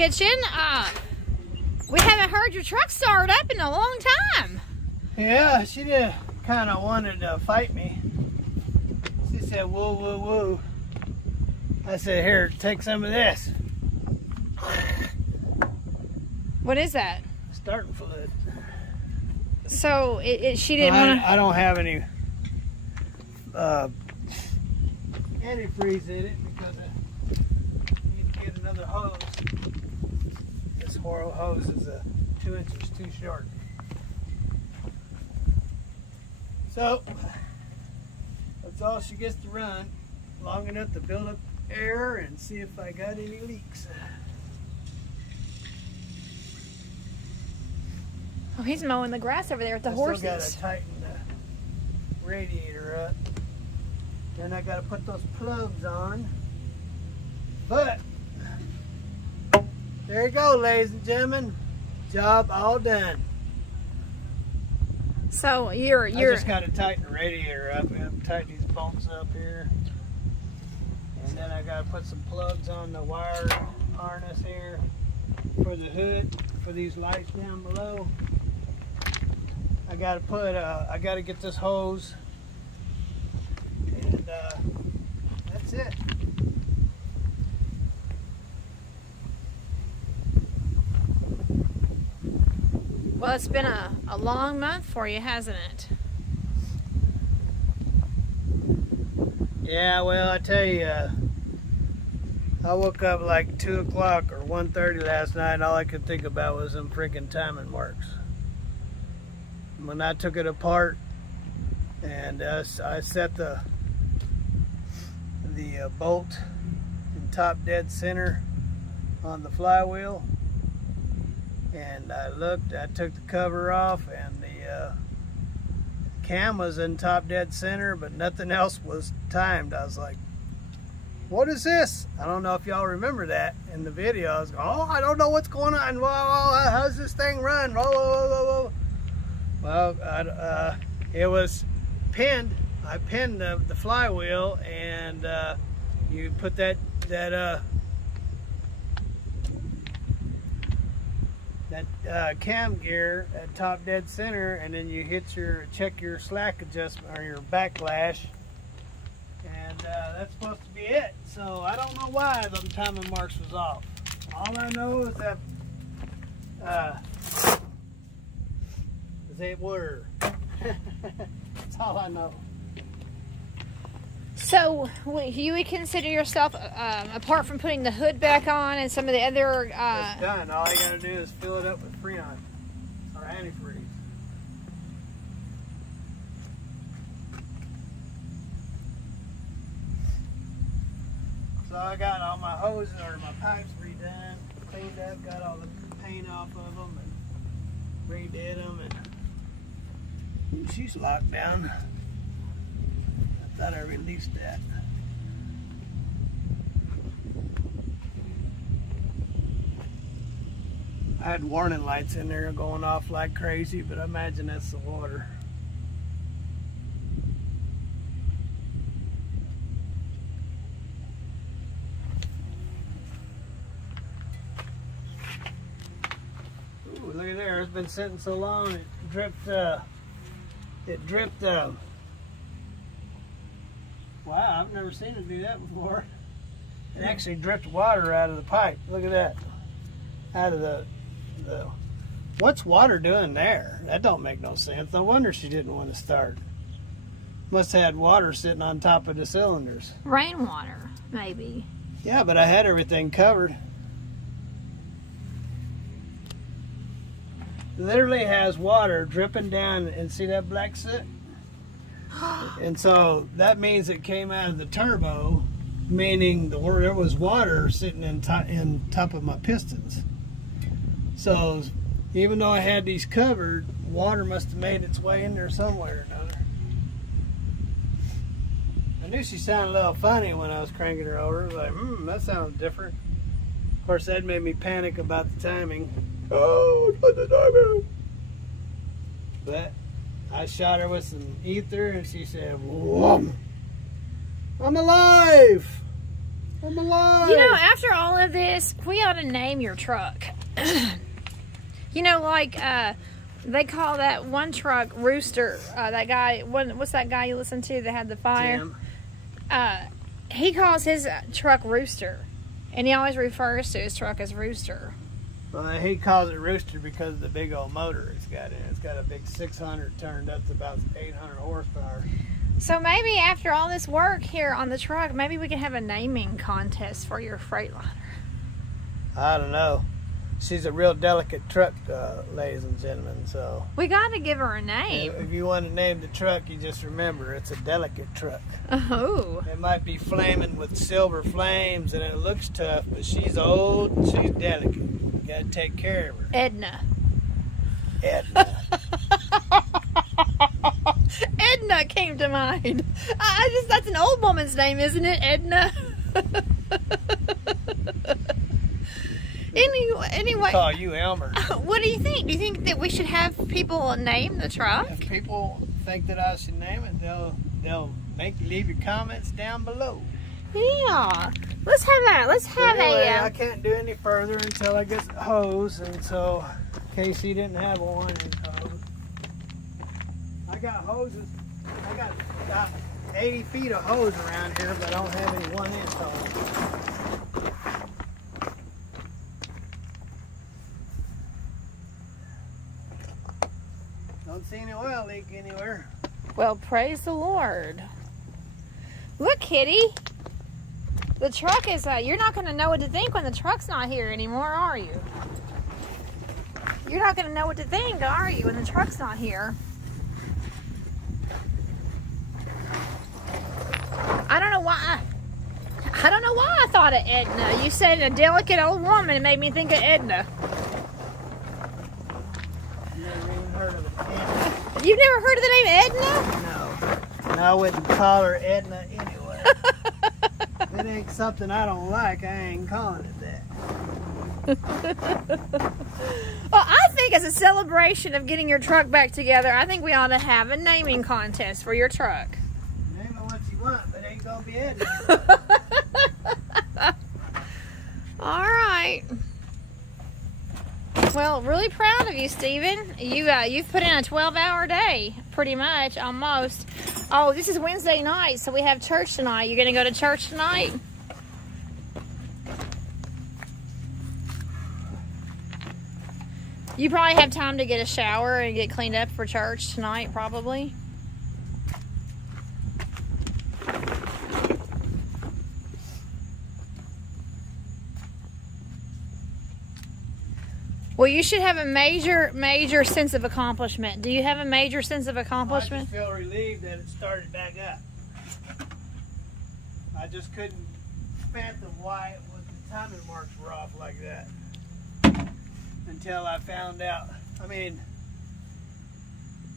kitchen. We haven't heard your truck start up in a long time. Yeah, she did kind of wanted to fight me. She said, woo, woo, woo. I said, here, take some of this. What is that? Starting fluid. So she didn't want to. I don't have any antifreeze in it because I need to get another hose. This hose is 2 inches too short. So that's all she gets to run, long enough to build up air and see if I got any leaks. Oh, he's mowing the grass over there with the horses. Still got to tighten the radiator up. Then I got to put those plugs on. But there you go, ladies and gentlemen. Job all done. So I just got to tighten the radiator up. We have to tighten these bolts up here. And then I got to put some plugs on the wire harness here for the hood, for these lights down below. I got to put, I got to get this hose. And that's it. Well, it's been a long month for you, hasn't it? Yeah, well, I tell you, I woke up like 2 o'clock or 1:30 last night, and all I could think about was them freaking timing marks. When I took it apart, and I set the bolt in top dead center on the flywheel, and I took the cover off, and the cam was in top dead center, but nothing else was timed. I was like, what is this? I don't know if y'all remember that in the video. I was going, oh, I don't know what's going on. Whoa, whoa, how's this thing run? Whoa, whoa, whoa, whoa. Well, it was pinned. I pinned the flywheel, and you put that cam gear at top dead center, and then you check your slack adjustment or your backlash, and that's supposed to be it. So I don't know why the timing marks was off. All I know is that they were. That's all I know. So, you would consider yourself, apart from putting the hood back on and some of the other... It's done. All I gotta do is fill it up with Freon or antifreeze. So I got all my hoses or my pipes redone, cleaned up, got all the paint off of them, and redid them. And she's locked down. I thought I released that. I had warning lights in there going off like crazy, but I imagine that's the water. Ooh, look at there. It's been sitting so long it dripped wow, I've never seen it do that before. It actually dripped water out of the pipe. Look at that. Out of the what's water doing there? That don't make no sense. No wonder she didn't want to start. Must have had water sitting on top of the cylinders. Rainwater, maybe. Yeah, but I had everything covered. Literally has water dripping down, and see that black soot? And so that means it came out of the turbo, meaning there was water sitting in top of my pistons. So even though I had these covered, water must have made its way in there somewhere or another. I knew she sounded a little funny when I was cranking her over. I was like, that sounds different. Of course, that made me panic about the timing. Oh, not the timing. But I shot her with some ether, and she said, "Whoa, I'm alive!" I'm alive. You know, after all of this, we ought to name your truck. You know, like, they call that one truck Rooster. That guy, what's that guy you listen to that had the fire? Tim. He calls his truck Rooster. And he always refers to his truck as Rooster. Well, he calls it Rooster because of the big old motor it's got in it. It's got a big 600 turned up to about 800 horsepower. So maybe after all this work here on the truck, maybe we can have a naming contest for your Freightliner. I don't know. She's a real delicate truck, ladies and gentlemen, so... We got to give her a name. If you want to name the truck, you just remember it's a delicate truck. Oh. It might be flaming with silver flames and it looks tough, but she's old and she's delicate. You got to take care of her. Edna. Edna. Edna came to mind. That's an old woman's name, isn't it? Edna. Anyway. Call you Elmer. What do you think? Do you think that we should have people name the truck? If people think that I should name it, they'll leave your comments down below. Yeah. Let's have anyway, I can't do any further until I get a hose, and so Casey didn't have a 1-inch hose. I got hoses. I got about 80 feet of hose around here, but I don't have any 1-inch hose. Don't see any oil leak anywhere. Well, praise the Lord. Look, Kitty. The truck is, you're not going to know what to think when the truck's not here anymore, are you? You're not going to know what to think, are you, when the truck's not here? I don't know why I thought of Edna. You said a delicate old woman. It made me think of Edna. You've never heard of the name Edna? No. And I wouldn't call her Edna anyway. If it ain't something I don't like, I ain't calling it that. Well, I think as a celebration of getting your truck back together, I think we ought to have a naming contest for your truck. Name it what you want, but it ain't gonna be Edna. All right. Well, really proud of you, Stephen. You've put in a 12-hour day, pretty much, almost. Oh, this is Wednesday night, so we have church tonight. You're going to go to church tonight? You probably have time to get a shower and get cleaned up for church tonight, probably. Well, you should have a major sense of accomplishment. Do you have a major sense of accomplishment? I just feel relieved that it started back up. I just couldn't fathom why the timing marks were off like that until I found out. I mean,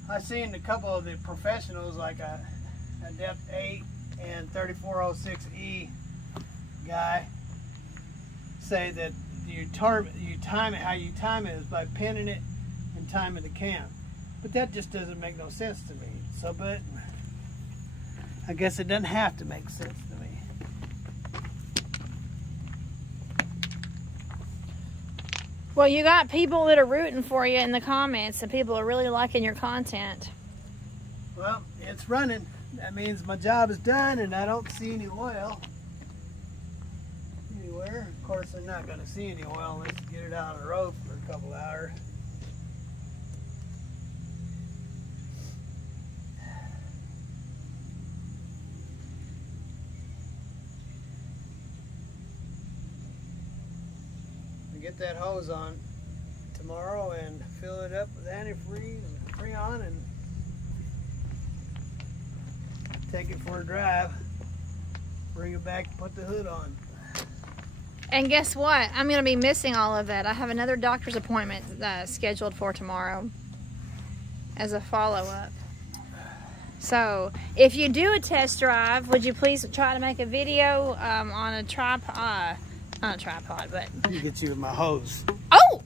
I seen a couple of the professionals like a Depth 8 and 3406E guy say that how you time it is by pinning it and timing the cam. But that just doesn't make no sense to me. So, but I guess it doesn't have to make sense to me. Well, you got people that are rooting for you in the comments, and people are really liking your content. Well, it's running. That means my job is done and I don't see any oil anywhere. Of course, they're not going to see any oil unless you get it out on the road for a couple hours. We get that hose on tomorrow and fill it up with antifreeze and Freon and take it for a drive. Bring it back and put the hood on. And guess what? I'm going to be missing all of that. I have another doctor's appointment scheduled for tomorrow as a follow-up. So, if you do a test drive, would you please try to make a video on a tripod? Not a tripod, but... Let me get you with my hose. Oh!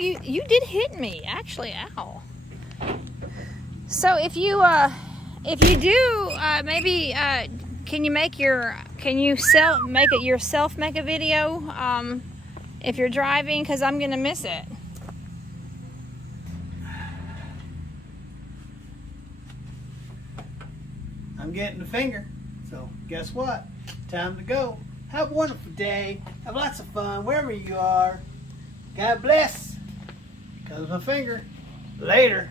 You did hit me, actually. Ow. So, if you do, maybe... can you make it yourself make a video if you're driving? Because I'm gonna miss it. I'm getting the finger, so guess what? Time to go. Have a wonderful day. Have lots of fun wherever you are. God bless. Because of my finger. Later.